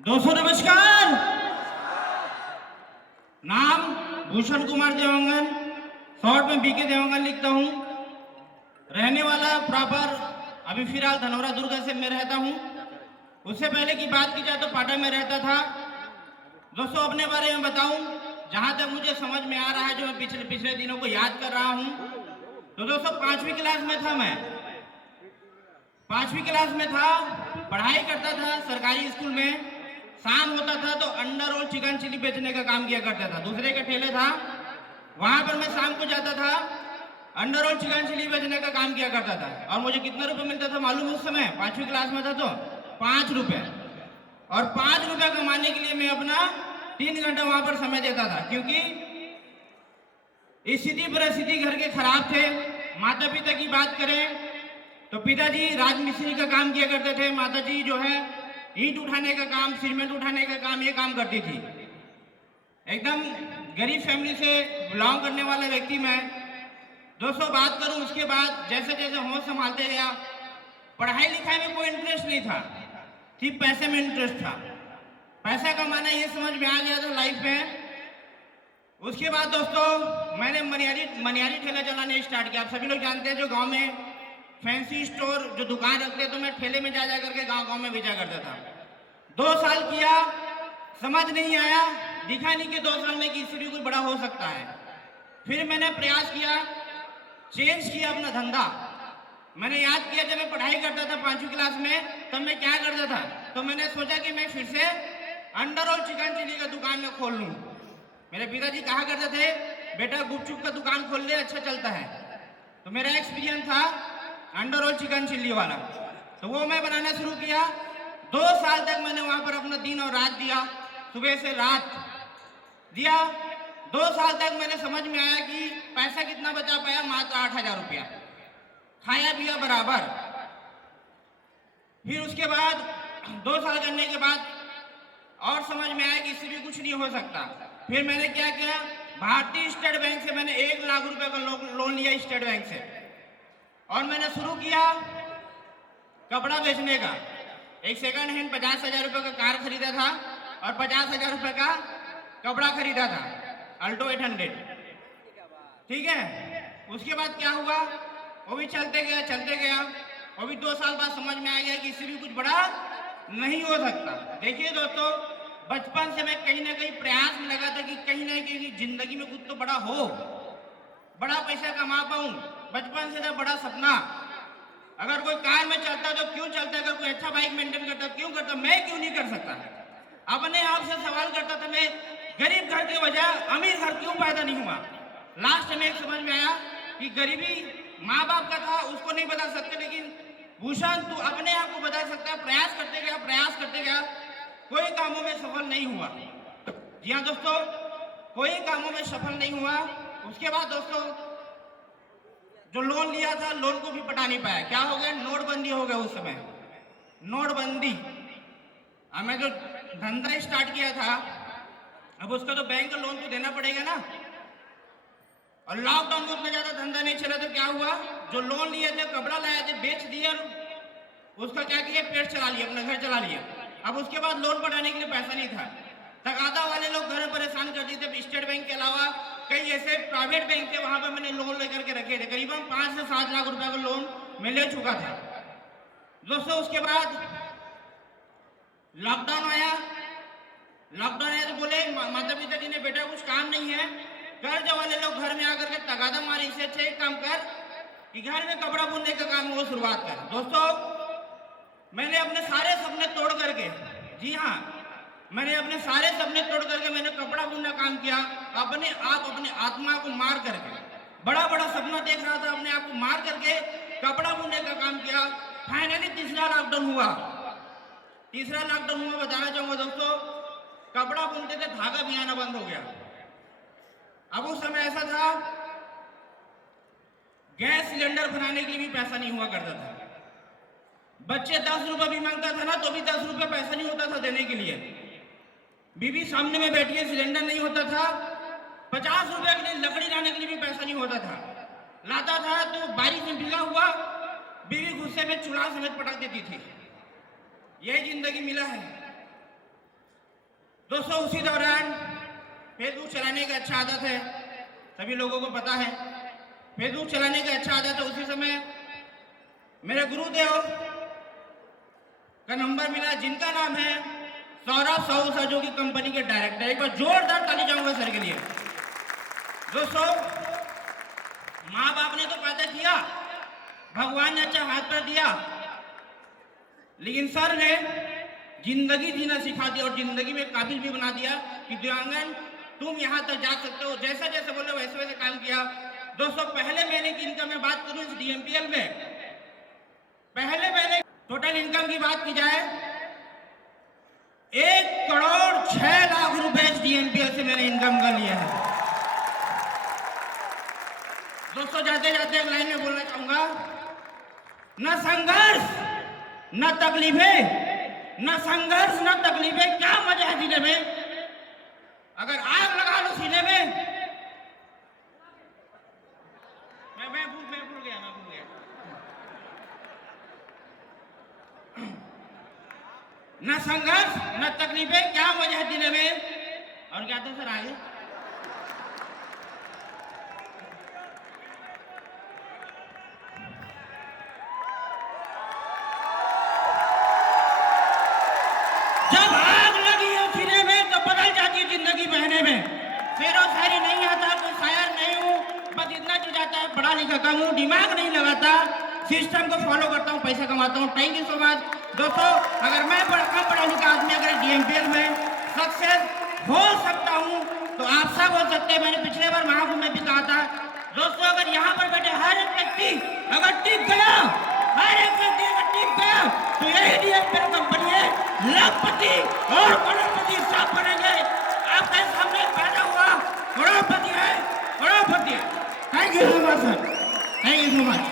दोस्तों नमस्कार। नाम भूषण कुमार देवांगन, शॉर्ट में बीके देवांगन लिखता हूँ। रहने वाला प्रॉपर अभी फिलहाल धनौरा दुर्गा से मैं रहता हूँ। उससे पहले की बात की जाए तो पाटा में रहता था। दोस्तों अपने बारे में बताऊं, जहाँ तक मुझे समझ में आ रहा है, जो मैं पिछले दिनों को याद कर रहा हूँ, तो दोस्तों 5वीं क्लास में था। मैं 5वीं क्लास में था, पढ़ाई करता था सरकारी स्कूल में। शाम होता था तो अंडा रोल चिकन चिली बेचने का काम किया करता था। दूसरे का ठेले था, वहां पर मैं शाम को जाता था, अंडा रोल चिकन चिली बेचने का काम किया करता था। और मुझे कितना रुपए मिलता था मालूम है? उस समय 5वीं क्लास में था तो 5 रुपए। और 5 रुपए कमाने के लिए मैं अपना 3 घंटा वहां पर समय देता था, क्योंकि स्थिति परिस्थिति घर के खराब थे। माता पिता की बात करें तो पिताजी राजमिस्त्री का काम किया करते थे, माताजी जो है ईंट उठाने का काम, सीमेंट उठाने का काम, ये काम करती थी। एकदम गरीब फैमिली से बिलोंग करने वाला व्यक्ति मैं। दोस्तों बात करूं, उसके बाद जैसे जैसे होश संभालते गया, पढ़ाई लिखाई में कोई इंटरेस्ट नहीं था, सिर्फ पैसे में इंटरेस्ट था। पैसा कमाना ये समझ में आ गया था लाइफ में। उसके बाद दोस्तों मैंने मनियारी ठेला चलाने स्टार्ट किया। आप सभी लोग जानते हैं, जो गांव में फैंसी स्टोर जो दुकान रखते हैं, तो मैं ठेले में जा करके गांव में बेचा करता था। 2 साल किया, समझ नहीं आया, दिखा नहीं कि 2 साल में कि इससे भी कुछ बड़ा हो सकता है। फिर मैंने प्रयास किया, चेंज किया अपना धंधा। मैंने याद किया जब मैं पढ़ाई करता था 5वीं क्लास में, तब मैं क्या करता था, तो मैंने सोचा कि मैं फिर से अंडा रोल चिकन चिली का दुकान में खोल लूं। मेरे पिताजी कहा करते थे, बेटा गुपचुप का दुकान खोल ले, अच्छा चलता है। तो मेरा एक्सपीरियंस था अंडा रोल चिकन चिल्ली वाला, तो वो मैं बनाना शुरू किया। 2 साल तक मैंने वहां पर अपना दिन और रात दिया, सुबह से रात दिया। 2 साल तक मैंने समझ में आया कि पैसा कितना बचा पाया, मात्र 8,000 रुपया, खाया पिया बराबर। फिर उसके बाद 2 साल करने के बाद और समझ में आया कि इससे भी कुछ नहीं हो सकता। फिर मैंने क्या किया, भारतीय स्टेट बैंक से मैंने 1 लाख रुपए का लोन लिया स्टेट बैंक से, और मैंने शुरू किया कपड़ा बेचने का। एक सेकंड हैंड 50,000 रुपए का कार खरीदा था और 50,000 रुपए का कपड़ा खरीदा था, अल्टो 800। ठीक है, उसके बाद क्या हुआ, वो भी चलते गया। वो भी 2 साल बाद समझ में आ गया कि इससे भी कुछ बड़ा नहीं हो सकता। देखिए दोस्तों, बचपन से मैं कहीं ना कहीं प्रयास में लगा था कि कहीं ना कहीं जिंदगी में कुछ तो बड़ा हो, बड़ा पैसा कमा पाऊं। बचपन से था बड़ा सपना। अगर कोई कार में चलता तो क्यों चलता, अगर कोई अच्छा बाइक मेंटेन करता क्यों करता, मैं क्यों नहीं कर सकता। अपने आप से सवाल करता था, मैं गरीब घर के बजाय अमीर घर क्यों पैदा नहीं हुआ। लास्ट में एक समझ में आया कि गरीबी माँ बाप का था, उसको नहीं बता सकते, लेकिन भूषण तू अपने आप को बता सकता है। प्रयास करते गया, कोई कामों में सफल नहीं हुआ। जी हाँ दोस्तों, कोई कामों में सफल नहीं हुआ। उसके बाद दोस्तों जो लोन लिया था, लोन को भी पटा नहीं पाया। क्या हो गया, नोटबंदी हो गया उस समय, नोटबंदी। अब मैं जो धंधा स्टार्ट किया था, अब उसका तो बैंक का लोन तो देना पड़ेगा ना। और लॉकडाउन में उतना ज्यादा धंधा नहीं चला, तो क्या हुआ, जो लोन लिए थे, कपड़ा लाए थे, बेच दिया, उसका क्या किया, पेट चला लिया, अपना घर चला लिया। अब उसके बाद लोन पटाने के लिए पैसा नहीं था। तकादा वाले लोग घर परेशान कर दिए थे। स्टेट बैंक के अलावा कई ऐसे प्राइवेट बैंक थे, वहां पर मैंने लोन लेकर के रखे थे। करीबन 5 से 7 लाख रुपए का लोन मैं ले चुका था दोस्तों। उसके बाद लॉकडाउन आया तो बोले माता पिता जी ने, बेटा कुछ काम नहीं है, कर्ज वाले लोग घर में आकर के तगादा मारे, इससे अच्छा एक काम कर कि घर में कपड़ा बुनने का काम वो शुरुआत कर। दोस्तों मैंने अपने सारे सपने तोड़ करके, जी हाँ, मैंने अपने सारे सपने तोड़ करके मैंने कपड़ा बुनना काम किया। अपने आत्मा को मार करके, बड़ा बड़ा सपना देख रहा था, अपने आप को मार करके कपड़ा बुनने का काम किया। फाइनली तीसरा लॉकडाउन हुआ। बताना चाहूंगा दोस्तों, कपड़ा बुनते थे, धागा भी आना बंद हो गया। अब उस समय ऐसा था, गैस सिलेंडर बनाने के लिए भी पैसा नहीं हुआ करता था। बच्चे 10 रुपए भी मांगता था ना, तो भी 10 रुपए पैसा नहीं होता था देने के लिए। बीवी सामने में बैठी है, सिलेंडर नहीं होता था। 50 रुपए के लिए लकड़ी लाने के लिए भी पैसा नहीं होता था। लाता था तो बारिश में भीगा हुआ, बीवी गुस्से में चूल्हा समेत पटक देती थी। यही जिंदगी मिला है। दोस्तों उसी दौरान फेसबुक चलाने की अच्छा आदत है, सभी लोगों को पता है फेसबुक चलाने की अच्छा आदत है। उसी समय मेरे गुरुदेव का नंबर मिला, जिनका नाम है सौरभ साहूसा, जो कि कंपनी के डायरेक्टर। एक बार जोरदार ताली जाऊंगा सर के लिए। दोस्तों माँ बाप ने तो पैदा किया, भगवान ने अच्छा हाथ पर दिया, लेकिन सर ने जिंदगी जीना सिखा दिया और जिंदगी में काबिल भी बना दिया कि दिव्यांगन तुम यहाँ तक जा सकते हो। जैसा जैसे बोले वैसे वैसे काम किया। दोस्तों पहले महीने की इनकम में बात करूं इस डीएमपीएल में, पहले महीने टोटल इनकम की बात की जाए 1,06,00,000 रुपए इस डीएमपीएल से मैंने इनकम कर लिया है। दोस्तों जाते जाते एक लाइन में बोलना चाहूंगा, न संघर्ष न तकलीफें, न संघर्ष न तकलीफें, क्या मजा है जीने में। अगर आग लगा लो सीने में, मैं भूल गया। न संघर्ष न तकलीफें, क्या मजा है जीने में। और क्या था सर आगे? जब आग लगी है सीने में तो बदल जाती है जिंदगी बहने में। शेरो शायरी नहीं आता, कोई शायर नहीं हूँ, बस इतना चीज आता है, पढ़ा लिखा कम हूँ, दिमाग नहीं लगाता, सिस्टम को फॉलो करता हूँ, पैसा कमाता हूँ। Thank you so much. दोस्तों अगर मैं कम पढ़ा लिखा आदमी अगर डीएमपीएल में सक्सेस हो सकता हूँ तो आप सब हो सकते हैं। मैंने पिछले बार महाकुंभ में भी कहा था। दोस्तों अगर यहाँ पर बैठे हर एक व्यक्ति अगर टिक गया, हर एक व्यक्ति अगर टिक गया तो यही डीएमपीएल कंपनी है, लखपति और करोड़पति सब बनेंगे। आपके सामने पैदा हुआ करोड़पति है, करोड़पति है। Thank you so much sir, thank you so much.